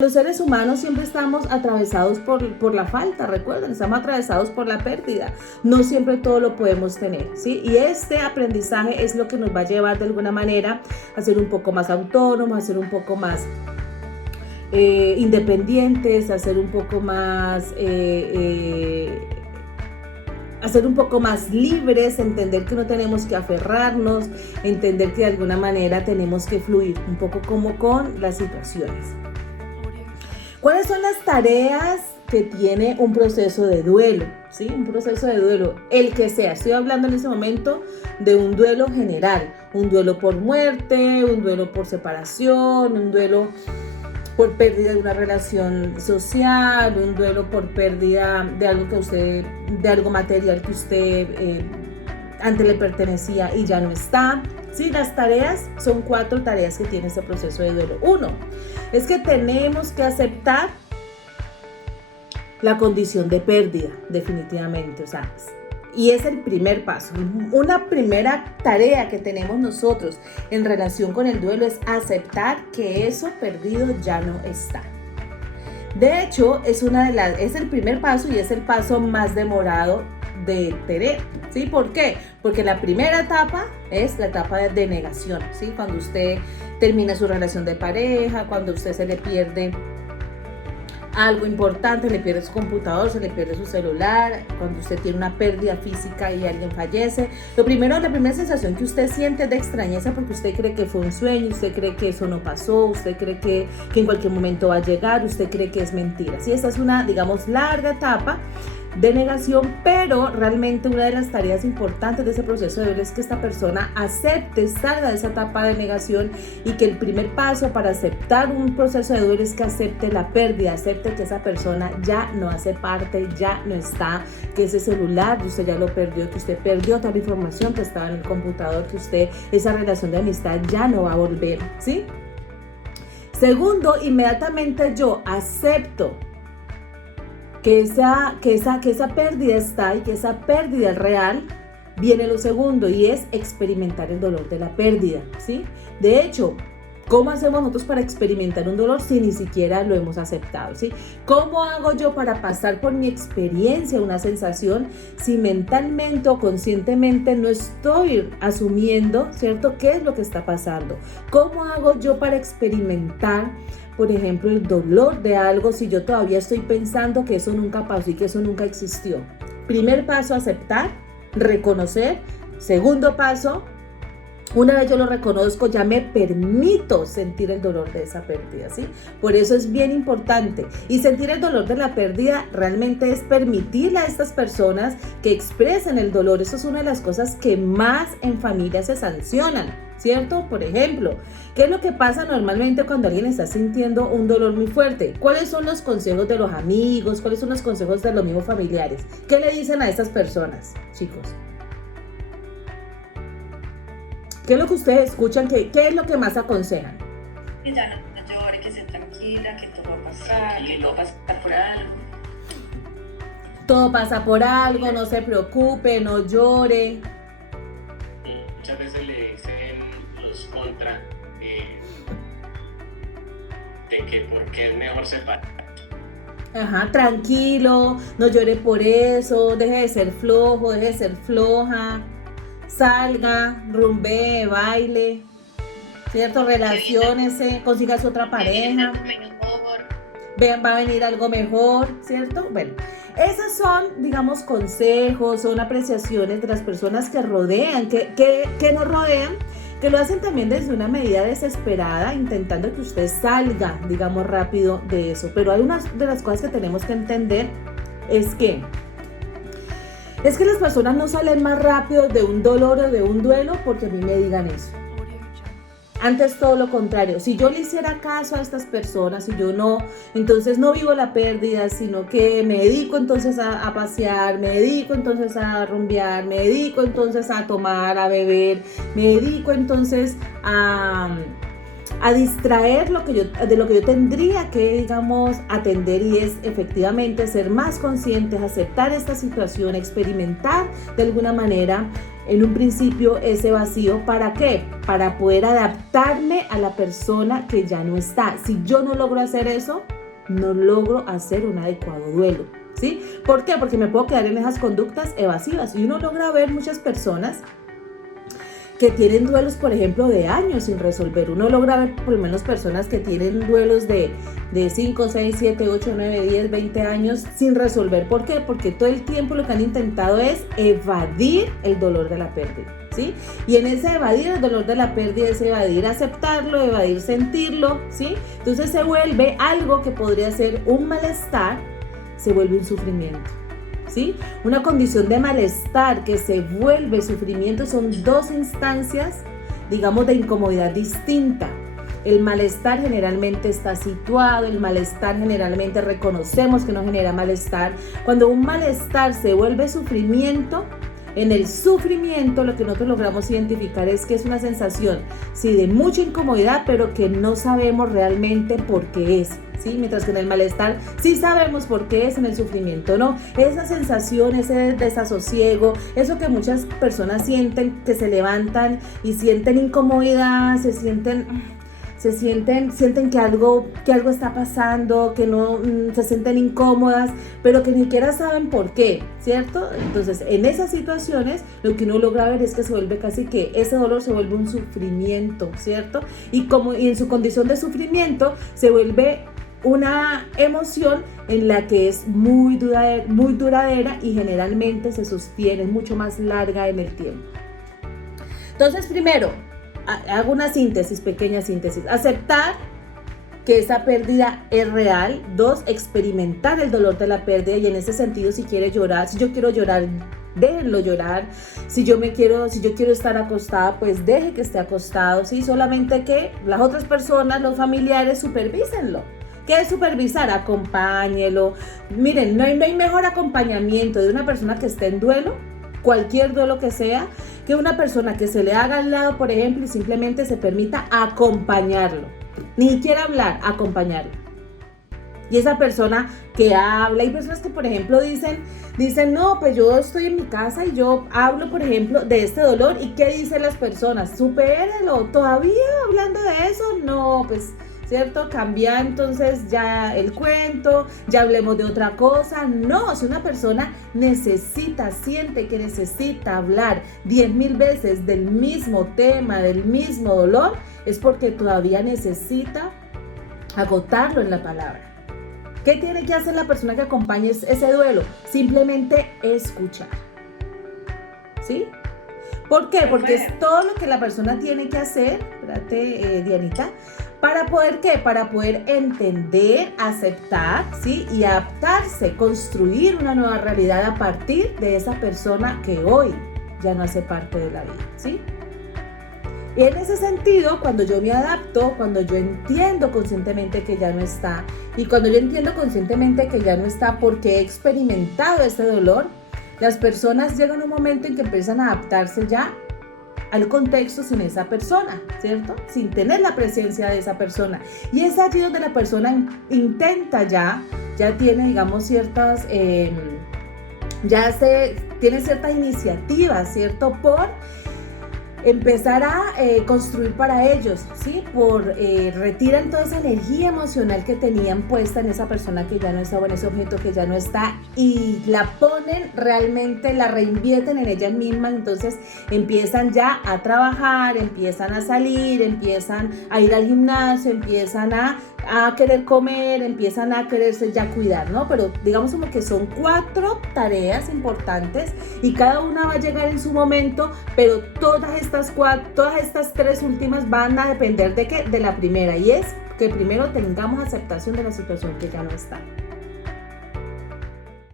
Los seres humanos siempre estamos atravesados por la falta, recuerden, estamos atravesados por la pérdida. No siempre todo lo podemos tener, ¿sí? Y este aprendizaje es lo que nos va a llevar de alguna manera a ser un poco más autónomos, a ser un poco más independientes, a ser un poco más... a ser un poco más libres, entender que no tenemos que aferrarnos, entender que de alguna manera tenemos que fluir un poco como con las situaciones. ¿Cuáles son las tareas que tiene un proceso de duelo? ¿Sí? Un proceso de duelo, el que sea. Estoy hablando en este momento de un duelo general, un duelo por muerte, un duelo por separación, un duelo por pérdida de una relación social, un duelo por pérdida de algo que usted, de algo material que usted antes le pertenecía y ya no está. Sí, las tareas son 4 tareas que tiene este proceso de duelo. 1, es que tenemos que aceptar la condición de pérdida, definitivamente. O sea, y es el primer paso. Una primera tarea que tenemos nosotros en relación con el duelo es aceptar que eso perdido ya no está. De hecho, es el primer paso y es el paso más demorado de tener, ¿sí? ¿Por qué? Porque la primera etapa es la etapa de negación, ¿sí? Cuando usted termina su relación de pareja, cuando usted se le pierde algo importante, le pierde su computador, se le pierde su celular, cuando usted tiene una pérdida física y alguien fallece. La primera sensación que usted siente es de extrañeza porque usted cree que fue un sueño, usted cree que eso no pasó, usted cree que en cualquier momento va a llegar, usted cree que es mentira. Sí, esta es una, digamos, larga etapa de negación, pero realmente una de las tareas importantes de ese proceso de duelo es que esta persona acepte, salga de esa etapa de negación y que el primer paso para aceptar un proceso de duelo es que acepte la pérdida, acepte que esa persona ya no hace parte, ya no está, que ese celular usted ya lo perdió, que usted perdió toda la información que estaba en el computador, que usted, esa relación de amistad ya no va a volver, ¿sí? Segundo, inmediatamente yo acepto que esa pérdida está y que esa pérdida es real, viene lo segundo y es experimentar el dolor de la pérdida, ¿sí? De hecho, ¿cómo hacemos nosotros para experimentar un dolor si ni siquiera lo hemos aceptado, ¿sí? ¿Cómo hago yo para pasar por mi experiencia una sensación si mentalmente o conscientemente no estoy asumiendo, ¿cierto? ¿Qué es lo que está pasando? ¿Cómo hago yo para experimentar, por ejemplo, el dolor de algo si yo todavía estoy pensando que eso nunca pasó y que eso nunca existió? Primer paso, aceptar, reconocer. Segundo paso, una vez yo lo reconozco, ya me permito sentir el dolor de esa pérdida, ¿sí? Por eso es bien importante. Y sentir el dolor de la pérdida realmente es permitirle a estas personas que expresen el dolor. Eso es una de las cosas que más en familia se sancionan, ¿cierto? Por ejemplo, ¿qué es lo que pasa normalmente cuando alguien está sintiendo un dolor muy fuerte? ¿Cuáles son los consejos de los amigos? ¿Cuáles son los consejos de los mismos familiares? ¿Qué le dicen a estas personas, chicos? ¿Qué es lo que ustedes escuchan? ¿Qué es lo que más aconsejan? Y ya no llore, que se tranquila, que todo va a pasar, que todo va a pasar por algo. Todo pasa por algo, no se preocupe, no llore. Muchas veces le dicen los contra de que porque es mejor separar. Ajá, tranquilo, no llore por eso, deje de ser flojo, deje de ser floja. Salga, rumbee, baile, ¿cierto? Relaciónese, consiga su otra pareja. Vean, va a venir algo mejor, ¿cierto? Bueno, esos son, digamos, consejos, son apreciaciones de las personas que rodean, que nos rodean, que lo hacen también desde una medida desesperada, intentando que usted salga, digamos, rápido de eso. Pero hay una de las cosas que tenemos que entender es que las personas no salen más rápido de un dolor o de un duelo porque a mí me digan eso. Antes todo lo contrario, si yo le hiciera caso a estas personas y yo no, entonces no vivo la pérdida, sino que me dedico entonces a pasear, me dedico entonces a rumbear, me dedico entonces a tomar, a beber, me dedico entonces a a distraer de lo que yo tendría que, digamos, atender, y es efectivamente ser más conscientes, aceptar esta situación, experimentar de alguna manera en un principio ese vacío. ¿Para qué? Para poder adaptarme a la persona que ya no está. Si yo no logro hacer eso, no logro hacer un adecuado duelo, ¿sí? ¿Por qué? Porque me puedo quedar en esas conductas evasivas, y uno logra ver muchas personas que tienen duelos, por ejemplo, de años sin resolver. Uno logra ver por lo menos personas que tienen duelos de 5, 6, 7, 8, 9, 10, 20 años sin resolver. ¿Por qué? Porque todo el tiempo lo que han intentado es evadir el dolor de la pérdida, ¿sí? Y en ese evadir el dolor de la pérdida es evadir aceptarlo, evadir sentirlo, ¿sí? Entonces se vuelve algo que podría ser un malestar, se vuelve un sufrimiento, ¿sí? Una condición de malestar que se vuelve sufrimiento. Son dos instancias, digamos, de incomodidad distinta. El malestar generalmente está situado, el malestar generalmente reconocemos que nos genera malestar. Cuando un malestar se vuelve sufrimiento, en el sufrimiento lo que nosotros logramos identificar es que es una sensación, sí, de mucha incomodidad, pero que no sabemos realmente por qué es, ¿sí? Mientras que en el malestar sí sabemos por qué es, en el sufrimiento no. Esa sensación, ese desasosiego, eso que muchas personas sienten, que se levantan y sienten incomodidad, sienten que algo está pasando, que no se sienten incómodas, pero que ni siquiera saben por qué, ¿cierto? Entonces, en esas situaciones, lo que uno logra ver es que se vuelve casi que ese dolor se vuelve un sufrimiento, ¿cierto? Y en su condición de sufrimiento se vuelve una emoción en la que es muy duradera y generalmente se sostiene, es mucho más larga en el tiempo. Entonces, primero, hago una pequeña síntesis. Aceptar que esa pérdida es real. 2, experimentar el dolor de la pérdida, y en ese sentido, si yo quiero llorar, déjenlo llorar. Si yo quiero estar acostada, pues deje que esté acostado, ¿sí? Solamente que las otras personas, los familiares, supervísenlo. ¿Qué es supervisar? Acompáñelo. Miren, no hay mejor acompañamiento de una persona que esté en duelo, cualquier duelo que sea, que una persona que se le haga al lado, por ejemplo, y simplemente se permita acompañarlo. Ni siquiera hablar, acompañarlo. Y esa persona que habla, hay personas que, por ejemplo, dicen, no, pues yo estoy en mi casa y yo hablo, por ejemplo, de este dolor. ¿Y qué dicen las personas? Supérelo. ¿Todavía hablando de eso? No, pues, ¿cierto? Cambia entonces ya el cuento, ya hablemos de otra cosa. No, si una persona siente que necesita hablar 10,000 veces del mismo tema, del mismo dolor, es porque todavía necesita agotarlo en la palabra. ¿Qué tiene que hacer la persona que acompañe ese duelo? Simplemente escuchar, ¿sí? ¿Por qué? Porque es todo lo que la persona tiene que hacer, espérate, Dianita, ¿para poder qué? Para poder entender, aceptar, ¿sí? Y adaptarse, construir una nueva realidad a partir de esa persona que hoy ya no hace parte de la vida, ¿sí? Y en ese sentido, cuando yo me adapto, cuando yo entiendo conscientemente que ya no está, y cuando yo entiendo conscientemente que ya no está porque he experimentado ese dolor, las personas llegan a un momento en que empiezan a adaptarse ya al contexto sin esa persona, ¿cierto? Sin tener la presencia de esa persona. Y es allí donde la persona intenta ya tiene, digamos, tiene ciertas iniciativas, ¿cierto? Por empezar a construir para ellos, ¿sí? Retiran toda esa energía emocional que tenían puesta en esa persona que ya no está, o en ese objeto que ya no está, y la ponen realmente, la reinvierten en ellas mismas. Entonces empiezan ya a trabajar, empiezan a salir, empiezan a ir al gimnasio, empiezan a querer comer, empiezan a quererse ya cuidar, ¿no? Pero digamos como que son 4 tareas importantes y cada una va a llegar en su momento, pero todas estas 3 últimas van a depender de la primera, y es que primero tengamos aceptación de la situación que ya no está.